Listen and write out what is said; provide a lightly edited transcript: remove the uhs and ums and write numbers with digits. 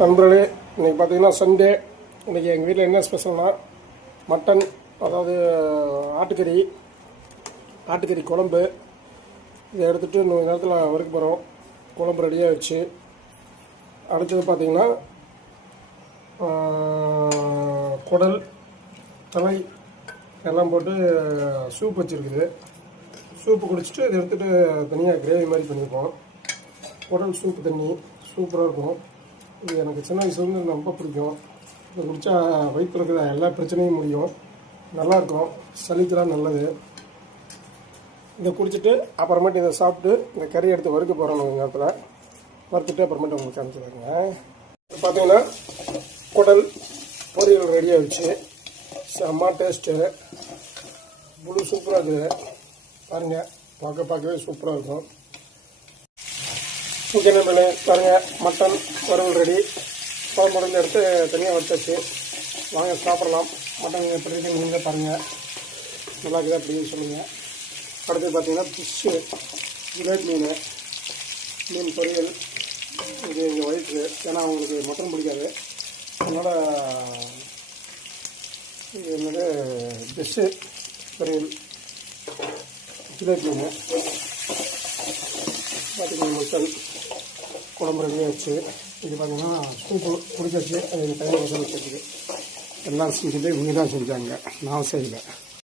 நண்பர்களே, இன்றைக்கி பார்த்தீங்கன்னா சண்டே. இன்றைக்கி எங்கள் வீட்டில் என்ன ஸ்பெஷல்னால் மட்டன், அதாவது ஆட்டுக்கறி குழம்பு. இதை எடுத்துகிட்டு இன்னொரு நேரத்தில் வறுக்க போகிறோம். குழம்பு ரெடியாக வச்சு அடுத்தது பார்த்திங்கன்னா குடல், தலை எல்லாம் போட்டு சூப் வச்சுருக்குது. சூப்பு குடிச்சிட்டு இதை எடுத்துகிட்டு தனியாக கிரேவி மாதிரி பண்ணியிருக்கோம். குடல் சூப்பு தண்ணி சூப்பராக இருக்கும். இது எனக்கு சின்ன வயசுலேருந்து ரொம்ப பிடிக்கும். இதை குடித்தா வயிற்றில் இருக்கிற எல்லா பிரச்சனையும் முடியும். நல்லாயிருக்கும், சளிக்கெலாம் நல்லது. இதை குடிச்சிட்டு அப்புறமேட்டு இதை சாப்பிட்டு இந்த கறி எடுத்து வறுக்க போகிறோம். கொஞ்சம் நேரத்தில் வறுத்துட்டு அப்புறமேட்டு உங்களுக்கு காமிச்சிடுறாங்க. இப்போ பார்த்தீங்கன்னா குடல் பொரியல் ரெடியாக வச்சு செம்ம டேஸ்ட்டு. முழு சூப்பராக இருக்குது பாருங்கள். பார்க்கவே சூப்பராக இருக்கும். ஓகே நண்பர்களே, பாருங்கள், மட்டன் வறுவல் ரெடி. குழம்புடந்து எடுத்து தனியாக வச்சாச்சு. வாங்க சாப்பிடலாம். மட்டன் எப்படி இருக்குன்னு நீங்கள் பாருங்கள். நல்லா இருக்குதா அப்படின்னு சொல்லுங்கள். அடுத்து பார்த்தீங்கன்னா ஃபிஷ்ஷு, ஜிலேபி மீன் பொரியல். இது எங்கள் ஒய்ஃபு, ஏன்னா அவங்களுக்கு மட்டன் பிடிக்காது. அதனால் இது என்னது ஃபிஷ்ஷு பொரியல், ஜிலேபி மீன் பார்த்தீங்கன்னா மட்டன் குழம்பு ரெடியாக வச்சு. இது பார்த்தீங்கன்னா சூப்பு குடிச்சாச்சு. அது டைம் வச்சு வச்சுருக்கு. எல்லாம் செஞ்சுட்டு இவங்க தான் செஞ்சாங்க, நான் செய்யலை.